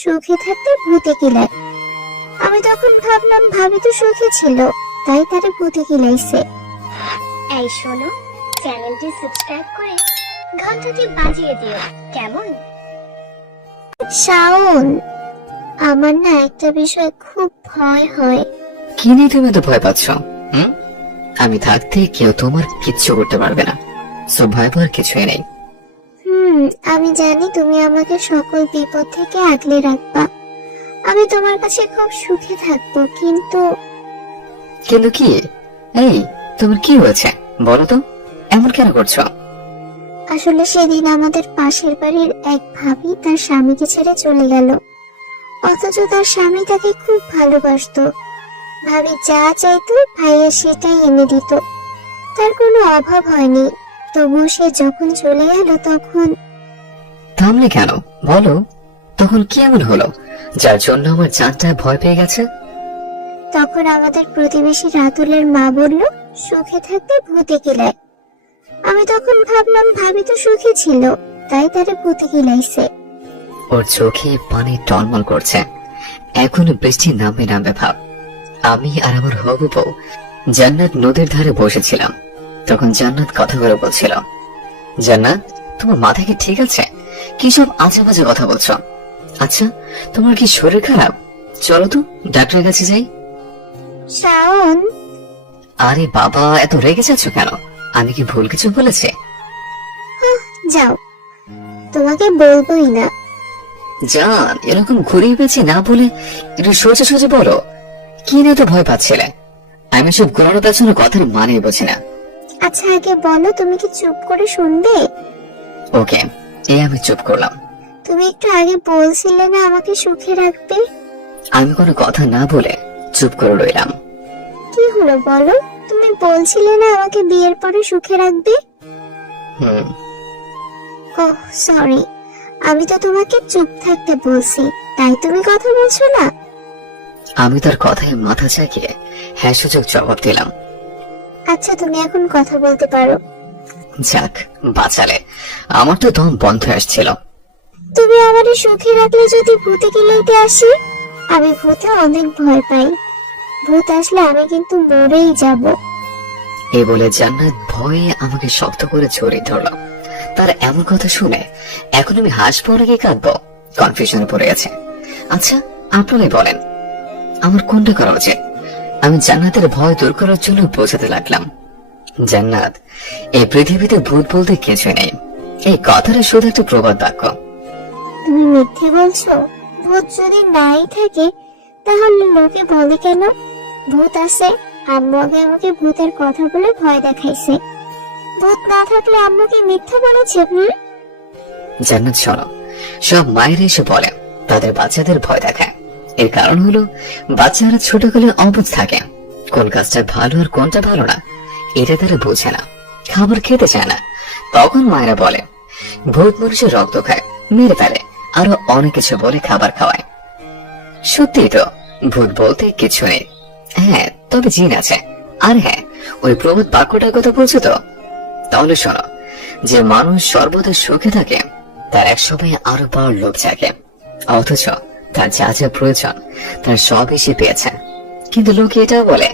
সুখে থাকতে ভূতে কিলায়। আমি তখন ভাবলাম ভাবি তো সুখে ছিল, তাই তারে ভূতে কিলাইছে। এই শোনো, চ্যানেলটি সাবস্ক্রাইব করে ঘন্টাটি বাজিয়ে দিও, কেমন? শাওন, আমার না একটা বিষয় খুব ভয় হয়। কি নিয়ে তুমি তো ভয় পাচ্ছ? আমি থাকতে কেউ তোমার কিচ্ছু করতে পারবে না, সো ভয় পাওয়ার কিছুই নেই। আমি জানি তুমি আমাকে সকল বিপদ থেকে আগলে রাখবা। আমি তোমার কাছে খুব সুখে থাকবো, কিন্তু কিন্তু কি? এই, তোমার কি হয়েছে বলো তো, এমন কেন করছো? আসলে সেদিন আমাদের পাশের বাড়ির এক ভাবি তার স্বামীকে ছেড়ে চলে গেল, অথচ তার স্বামী তাকে খুব ভালোবাসতো। ভাবি যা চাইতো ভাইয়া সেটাই এনে দিত, তার কোনো অভাব হয়নি। তবুও সে যখন চলে গেল তখন থামলে কেন বলো, তখন কি এমন হলো যার জন্য আমার জানটা ভয় পেয়ে গেছে? তখন আমাদের প্রতিবেশী রাতুলের মা বলল, সুখে থাকতে ভূতে কিলায়। আমি তখন ভাবলাম ভাবি তো সুখে ছিল, তাই তারে ভূতে কিলাইছে। ওর চোখে পানি টলমল করছে, এখন বৃষ্টি নামবে নামবে ভাব। আমি আর আমার হবু বউ জান্নাত নদীর ধারে বসেছিলাম। তখন জান্নাত কথা করে বলছিল, জান্নাত তোমার মাথা কি ঠিক আছে? কি সব আজে বাজে কথা বলছো? আচ্ছা, তোমার কি শরীর খারাপ? চলো তো ডাক্তারের কাছে যাই। শাওন, আরে বাবা, এত রেগে যাচ্ছ কেন? আমি কি ভুল কিছু বলেছি? যাও, তোমাকে বলবোই না। জান, এরকম ঘুরিয়ে পেয়েছি না বলে একটু সোজা সোজা বলো, কি না তো ভয় পাচ্ছিলে? আমি সব ঘোরানো পেছনে কথার মানে বোঝি না। আচ্ছা আগে বলো, তুমি কি চুপ করে শুনবে? ওকে, এই আমি চুপ করলাম। তুমি একটু আগে বলছিলে না আমাকে সুখে রাখবে। আমি কোনো কথা না বলে চুপ করে রইলাম। কি হলো বলো, তুমি বলছিলে না আমাকে বিয়ের পরে সুখে রাখবে? ওহ সরি, আমি তো তোমাকে চুপ থাকতে বলছি, তাই তুমি কথা বলছো না। আমি তার কথায় মাথা চাকিয়ে হ্যাঁ সূচক জবাব দিলাম। আচ্ছা তুমি এখন কথা বলতে পারো। যাক, বাঁচালে, আমার তো দম বন্ধ হয়ে আসছিল। তুমি আমারে সুখে রাখলে যদি ভূতে কিলাইতে আসি? আমি ভূতে অনেক ভয় পাই, ভূত আসলে আমি কিন্তু মরেই যাব। এই বলে জান্নাত ভয়ে আমাকে শক্ত করে জড়িয়ে ধরল। তার এমন কথা শুনে এখন আমি হাসবো নাকি কাঁদবো, কনফিউশনে পড়ে গেছে। আচ্ছা, আপনারাই বলেন আমার কোনটা করা উচিত? আমি জান্নাতের ভয় দূর করার জন্য বোঝাতে লাগলাম, জান্নাত, এই পৃথিবীতে ভূত বলতে কিছু নেই। এই কথাটা শুধু একটা প্রবাদ বাক্য। তুমি মিথ্যে বলছো? ভূত যদি নাই থাকে তাহলে লোকে বলে কেন ভূত আছে? আম্মু আগে আমাকে ভূতের কথা বলে ভয় দেখাইছে, ভূত না থাকলে আম্মুকে মিথ্যা বলেছে। জান্নাত শোনো, সব মায়ের এসে বলে তাদের বাচ্চাদের ভয় দেখায়। এর কারণ হলো বাচ্চারা ছোটকালে অবুঝ থাকে, কোন কাজটা ভালো আর কোনটা ভালো না এটা তারা বোঝে না, খাবার খেতে চায় না। তখন মায়েরা বলে ভূত মানুষের রক্ত খায়, মেরে ফেলে, আরো অনেক কিছু বলে খাবার খাওয়ায়। সত্যি তো, ভূত বলতে কিছু নেই। হ্যাঁ, তবে জিন আছে। আর হ্যাঁ, ওই প্রবাদ বাক্যটার কথা বলছো তো? তাহলে শোনো, যে মানুষ সর্বদা সুখে থাকে তার একসময় আরো পাওয়ার লোভ জাগে, অথচ তার যা যা প্রয়োজন তার সব এসে পেয়েছে। কিন্তু লোকে এটাও বলে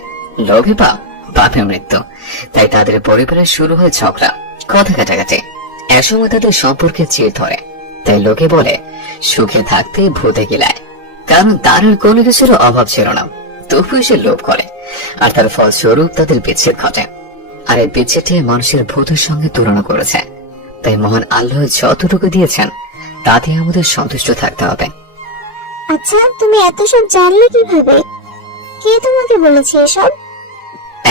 লোভে পাপ, পাপে মৃত্যু। তাই তাদের পরিবারে শুরু হয় ঝগড়া, কথা কাটাকাটি, একসময় তাদের সম্পর্কে চির ধরে। তাই লোকে বলে সুখে থাকতে ভূতে কিলায়, কারণ তার আর কোনো কিছুর অভাব ছিল না, তবুও সে লোভ করে, আর তার ফলস্বরূপ তাদের বিচ্ছেদ ঘটে। আর এই বিচ্ছেদটি মানুষের ভূতের সঙ্গে তুলনা করেছে। তাই মহান আল্লাহ যতটুকু দিয়েছেন তাতে আমাদের সন্তুষ্ট থাকতে হবে। আচ্ছা তুমি এত সব জানলে কিভাবে? কে তোমাকে বলেছে এসব?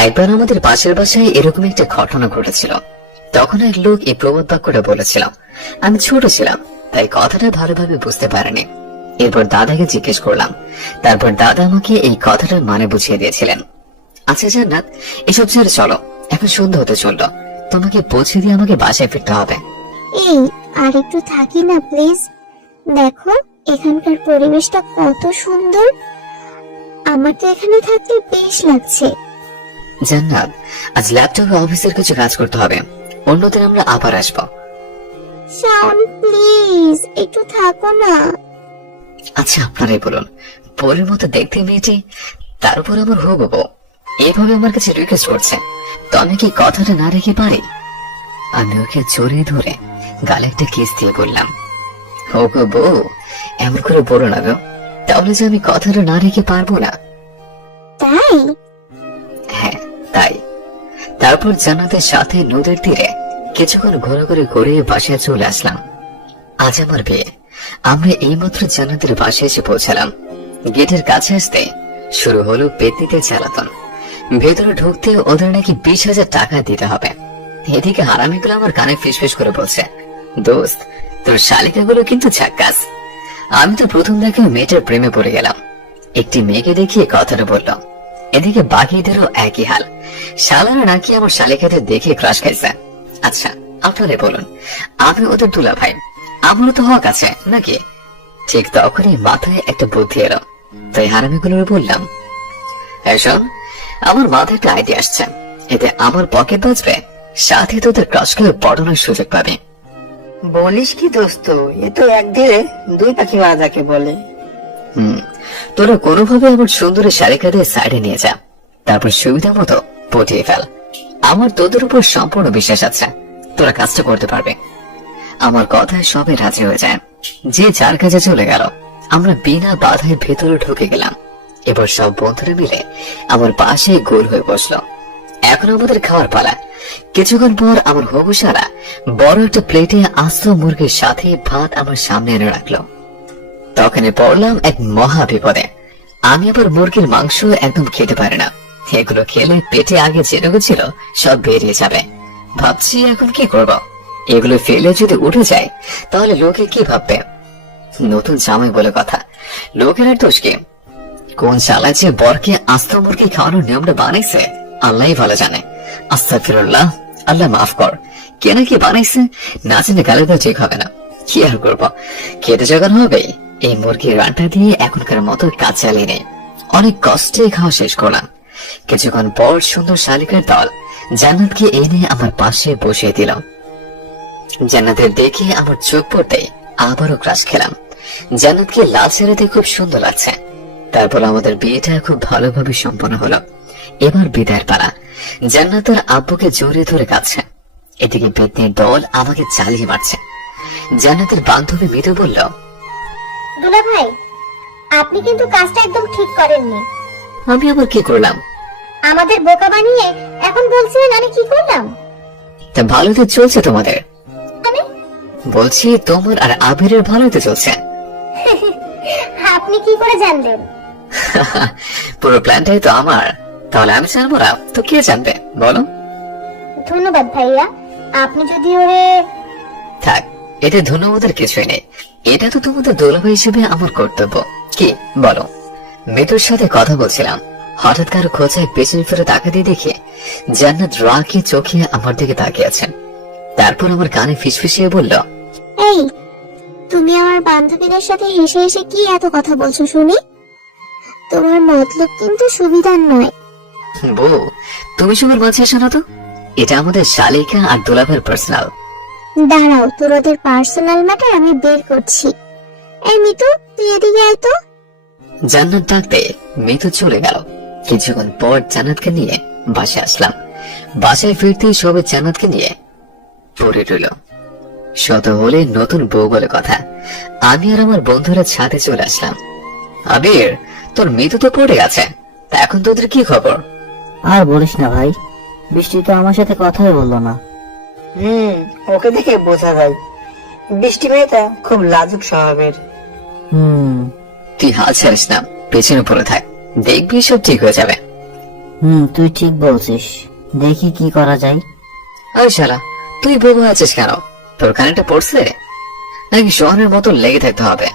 একবার আমাদের পাশের বাসায় এরকম একটা ঘটনা ঘটেছিল। তখন এক লোক এই প্রবাদ বাক্যটা বলেছিল। আমি ছোট ছিলাম, তাই কথাটা ভালোভাবে বুঝতে পারিনি। এরপর দাদাকে জিজ্ঞেস করলাম, তারপর দাদা আমাকে এই কথাটার মানে বুঝিয়ে দিয়েছিলেন। আচ্ছা জান্নাত, এসব ছেড়ে চলো, এখন সন্ধ্যা হতে চললো, তোমাকে পৌঁছে দিয়ে আমাকে বাসায় ফিরতে হবে। এই আর একটু থাকি না প্লিজ? দেখো এখানকার পরিবেশটা কত সুন্দর, আমার তো এখানে থাকতে বেশ লাগছে। জান্নাত, আজ ল্যাপটপে অফিসের কিছু কাজ করতে হবে, অন্যদিন আমরা আবার আসবো। শাওন প্লিজ একটু থাকো না। আচ্ছা আপনারাই বলুন, পরের মতো দেখতে মেয়েটি, তার উপর আমার হবু বউ এভাবে আমার কাছে রিকোয়েস্ট করছে, তো আমি কি কথাটা না রেখে পারি? আমি ওকে জড়িয়ে ধরে গালে একটা কিস দিয়ে বললাম, ও গো বউ, এমন করে বলো না গো, তাহলে যে আমি কথাটা না রেখে পারবো না। তাই? হ্যাঁ তাই। তারপর জান্নাতের সাথে নদীর তীরে কিছুক্ষণ ঘোরাঘুরি করে বাসায় চলে আসলাম। আজ আমার বিয়ে। আমরা এইমাত্র জান্নাতের বাসায় এসে পৌঁছালাম। গেটের কাছে আসতে শুরু হলো পেতনিতে জ্বালাতন। ভেতরে ঢুকতে ওদের নাকি 20,000 টাকা দিতে হবে। এদিকে হারামিগুলো আমার কানে ফিসফিস করে বলছে, দোস্ত তোর শালিকাগুলো কিন্তু ঝাক্কাস। আমি তো প্রথম দেখে মেয়েটার প্রেমে পড়ে গেলাম। একটি মেয়েকে দেখিয়ে কথাটা বললাম। এদিকে বাকিদেরও একই হাল, শালারা নাকি আমার শালিকাদের দেখে ক্রাশ খাইছে। আচ্ছা আপনারাই বলুন, আমি ওদের দুলা ভাই, আমারও তো হক আছে নাকি? ঠিক তখনই মাথায় একটা বুদ্ধি এলো, তাই হারামিগুলোর বললাম, শোন, আমার মাথায় একটা আইডিয়া আসছে, এতে আমার পকেট বাঁচবে, সাথে তোদের ক্রাশকে পড়ানোর সুযোগ পাবে। বলিস কি দোস্ত, এ তো এক ঢেলে দুই পাখি মারা যাকে বলে। তোরা কোনোভাবে আমার সুন্দরী শালিকাদের সাইডে নিয়ে যা, তারপর সুবিধা মতো পটিয়ে ফেল। আমার তোদের উপর সম্পূর্ণ বিশ্বাস আছে, তোরা কাজটা করতে পারবে। আমার কথায় সবাই রাজি হয়ে যায়। যে যার কাজে চলে গেল। আমরা বিনা বাধায় ভেতরে ঢুকে গেলাম। এবার সব বন্ধুরা মিলে আমার পাশে গোল হয়ে বসলো। এখন আমাদের খাওয়ার পালা। কিছুক্ষণ পর আমার হবু শালা বড় একটা প্লেটে আস্ত মুরগির সাথে ভাত আমার সামনে এনে রাখলো। তখনই পড়লাম এক মহা বিপদে। আমি আবার মুরগির মাংস একদম খেতে পারি না। এগুলো খেলে পেটে আগে যেটুকু ছিল সব বেরিয়ে যাবে। ভাবছি এখন কি করব। এগুলো ফেলে যদি উঠে যায় তাহলে লোকে কি ভাববে? নতুন জামাই বলে কথা, লোকের আর দোষ কি? কোন শালা যে বরকে আস্ত মুরগি খাওয়ানোর নিয়মটা বানাইছে আল্লাহই ভালো জানে। আস্তাগফিরুল্লাহ, আল্লাহ মাফ কর। কে না কি বানাইছে না জেনে গালে দেওয়া ঠিক হবে না। কি আর করবো, খেতে যখন হবে এই মুরগির রান্না দিয়ে এখনকার মতো কাজ চালিয়ে নেই। অনেক কষ্টে খাওয়া শেষ করলাম। কিছুক্ষণ পর সুন্দর শালিকার দল জান্নাতকে এনে আমার পাশে বসিয়ে দিল। জান্নাতের দেখে আমার চোখ পড়তে আবারও ক্রাশ খেলাম। জান্নাতকে লাল ছেড়েতে খুব সুন্দর লাগছে। তারপর আমাদের বিয়েটা খুব ভালোভাবে সম্পন্ন হলো। এবার বিদায়ের পালা। জান্নাতের আব্বুকে জড়িয়ে ধরে কাঁদছে। এদিকে পেতনির দল আমাকে চালিয়ে মারছে। জান্নাতের বান্ধবী মৃদু বলল, দুলা ভাই, আপনি কিন্তু কাজটা একদম ঠিক করেননি। আমি আবার কি করলাম? আমাদের বোকা বানিয়ে এখন বলছিলেন আমি কি করলাম? তা ভালো তো চলছে তোমাদের? মানে বলছি তোমার আর আবিরের ভালোই তো চলছে। আপনি কি করে জানলেন? পুরো প্ল্যানটাই তো আমার, তাহলে আমি জানবো না তো কে জানবে বলো? ধন্যবাদ ভাইয়া, আপনি যদি ওরে... থাক, এতে ধন্যবাদের কিছুই নেই। এটা তো তোমাদের দোলাভাই হিসেবে আমার কর্তব্য। কি বলো? মৃত্যুর সাথে কথা বলছিলাম, হঠাৎ কারো খোঁজায় পেছনে ফিরে তাকাতে দেখে জান্নাত রাগী চোখে আমার দিকে তাকিয়ে আছেন। তারপর আমার কানে ফিসফিসিয়ে বলল, এই, তুমি আমার বান্ধবীদের সাথে হেসে হেসে কি এত কথা বলছো শুনি? তোমার মতলব কিন্তু সুবিধার নয়। বউ তুমি সবার মাঝে এসো না তো, এটা আমাদের শালিকা আর দোলাভাইয়ের পার্সোনাল। দাঁড়াও, তোর ওদের পার্সোনাল ম্যাটার আমি বের করছি। এই মিতু, তুই এদিকে আয় তো। জান্নাত ডাকতে মিতু চলে গেল। কিছুক্ষণ পর জান্নাতকে নিয়ে বাসায় আসলাম। বাসায় ফিরতেই সবাই জান্নাতকে নিয়ে পড়ে রইল। শত হলে নতুন বউ বলে কথা। আমি আর আমার বন্ধুরা ছাদে চলে আসলাম। আবির, তোর মিতু তো পড়ে গেছে, তা এখন তোদের কি খবর? আর বলিস না ভাই, বৃষ্টি তো আমার সাথে কথাই বললো না। ওকে দেখে বোঝা যায় বৃষ্টি মেয়েটা খুব লাজুক স্বভাবের। তুই হাল ছাড়িস না, পেছনে পড়ে থাক, দেখবি সব ঠিক হয়ে যাবে। তুই ঠিক বলছিস, দেখি কি করা যায়। আরে শালা, তুই বউ আছিস কেন? তোর কানেটা পড়ছে নাকি শহরের মতো লেগে থাকতে হবে?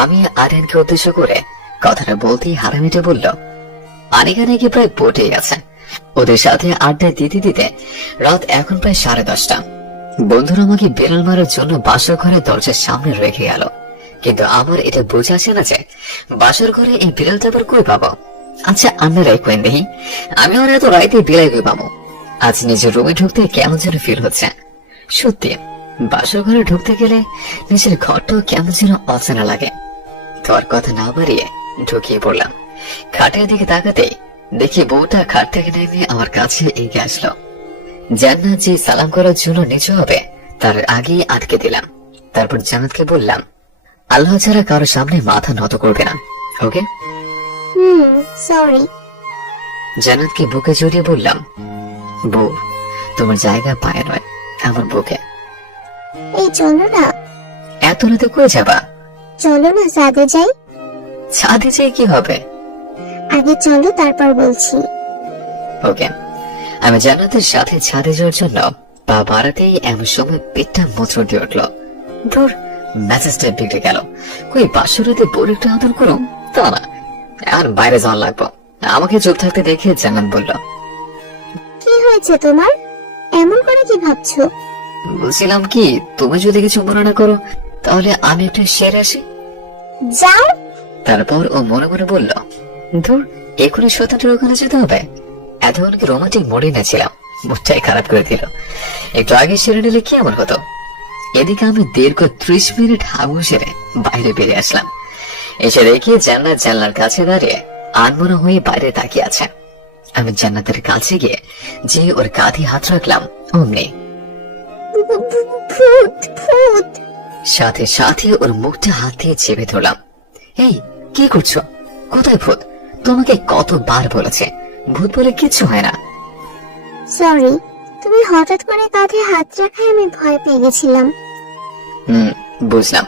আমি আরিয়ানকে উদ্দেশ্য করে কথাটা বলতেই হারামিটা বলল, আনিকা নাকি প্রায় পটে গেছে। ওদের সাথে আড্ডা দিতে দিতে রাত এখন প্রায় 10:30। বন্ধুরা আমাকে বেরোল মারার জন্য বাসর ঘরে দরজার সামনে রেখে গেল। কিন্তু আমার এটা বোঝা আসে না যে বাসর ঘরে এই বিড়ালটা আবার কই পাবো। আচ্ছা আপনারাই কইন দেখি, আমি ওর এত রাইতে বিড়াল কই পাবো? আজ নিজের রুমে ঢুকতে কেমন যেন ফিল হচ্ছে। সত্যি বাসর ঘরে ঢুকতে গেলে নিজের ঘরটাও কেমন যেন অচেনা লাগে। তো আর কথা না বাড়িয়ে ঢুকিয়ে পড়লাম। খাটের দিকে তাকাতেই দেখি বউটা খাট থেকে নেমে আমার কাছে এগিয়ে আসলো। জান্নাত যে সালাম করার জন্য নিচু হবে তার আগেই আটকে দিলাম। তারপর জান্নাতকে বললাম, আল্লাহ ছাড়া কারোর সামনে মাথা নত করবে না, ওকে? সরি। জান্নাতকে বুকে জড়িয়ে বললাম, বউ, তোমার জায়গা পায়ে নয়, আমার বুকে। এই চলো না, এত রাতে কই যাবা? চলো না ছাদে যাই। ছাদে যেয়ে কি হবে? আগে চলো তারপর বলছি। ওকে। আমি জান্নাতের সাথে ছাদে যাওয়ার জন্য পা বাড়াতেই এমন সময় পেটটা মোচড় দিয়ে উঠলো। ধুর, মেসেজটা বিগড়ে গেল। কই বাসরাতে বউর একটু আদর করো, তা না, আর বাইরে যাওয়া লাগবো। আমাকে চুপ থাকতে দেখে জান্নাত বলল, কি হয়েছে তোমার? এমন করে কি ভাবছো? বলছিলাম কি, তুমি যদি কিছু মনে না করো তাহলে আমি একটু সেরে আসি। যাও। তারপর ও মনে মনে বলল, ধুর, এখনই সত্যাটার ওখানে যেতে হবে? এতক্ষণ কি রোমান্টিক মোড়ে নেছিলাম, মুডটাই খারাপ করে দিল। একটু আগে সেরে নিলে কি এমন হতো? এদিকে আমি দীর্ঘ 30 মিনিট হাগু সেরে বাইরে বেরিয়ে আসলাম। এসে দেখি জান্নাত জানলার কাছে দাঁড়িয়ে আনমনা হয়ে বাইরে তাকিয়ে আছে। আমি জান্নাতের কাছে গিয়ে যে ওর কাঁধে হাত রাখলাম, অমনি ভূত ভূত। সাথে সাথে ওর মুখটা হাত দিয়ে চেপে ধরলাম। এই, কি করছো? কোথায় ভূত? তোমাকে কতবার বলেছে ভূত বলে কিছু হয় না। সরি, তুমি হঠাৎ করে কাঁধে হাত রাখায় আমি ভয় পেয়ে গেছিলাম। বুঝলাম,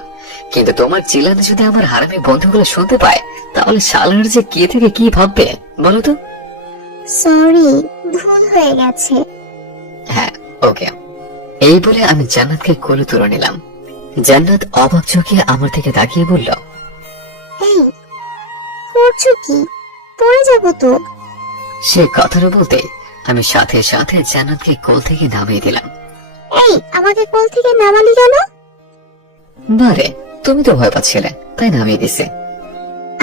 কিন্তু তোমার চিল্লানো যদি আমার হারামি বন্ধুগুলো শুনতে পায় তাহলে শালার যে কে থেকে কি ভাববে বলো তো? সরি, ভুল হয়ে গেছে। হ্যাঁ, ওকে। এই বলে আমি জান্নাতকে কোলে তুলে নিলাম। জান্নাত অবাক চোখে আমার দিকে তাকিয়ে বলল, এই, করছো কি? পড়ে যাবো তো। সে কথাটা বলতে আমি সাথে সাথে জান্নাতকে কোল থেকে নামিয়ে দিলাম। এই, আমাকে কোল থেকে নামালি কেন? বারে, তুমি তো ভয় পাচ্ছিলে তাই নামিয়ে দিছে।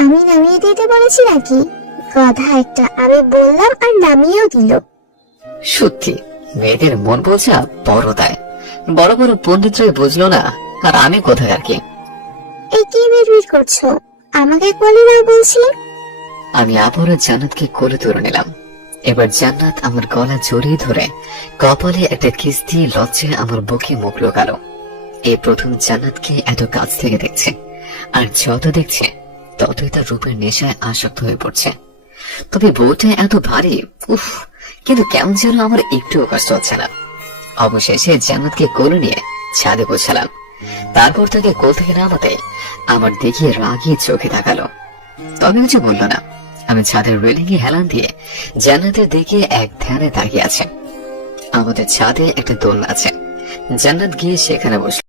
আমি নামিয়ে দিতে বলেছি নাকি? গাধা একটা, আমি বললাম আর নামিয়েও দিল। সত্যি, মেয়েদের মন বোঝা বড় দায়। বড় বড় পণ্ডিতরাই বুঝলো না, আর আমি কোথায় আর কি। এই কি বিড়বিড় করছো? আমাকে কোলে নাও বলছি। আমি আবারও জান্নাতকে কোলে তুলে নিলাম। এবার জান্নাত আমার গলা জড়িয়ে ধরে কপালে একটা কিস দিয়ে লজ্জায় আমার বুকে মুখ লুকালো। এই প্রথম জান্নাতকে এত কাছ থেকে দেখছে, আর যত দেখছে ততই তার রূপের নেশায় আসক্ত হয়ে পড়ছে। তবে বউটা এত ভারী, উফ, কিন্তু কেমন যেন আমার একটুও কষ্ট হচ্ছে না। অবশেষে জান্নাতকে কোলে নিয়ে ছাদে পৌঁছালাম। তারপর তাকে কোল থেকে নামাতে আমার দিকে রাগিয়ে চোখে তাকালো, তবে কিছু বলল না। আমি ছাদের রেলিং এ হেলান দিয়ে জান্নাতের দিকে এক ধ্যানে তাকিয়ে আছে। আমাদের ছাদে একটা দোলনা আছে। জান্নাত গিয়ে সেখানে বসল।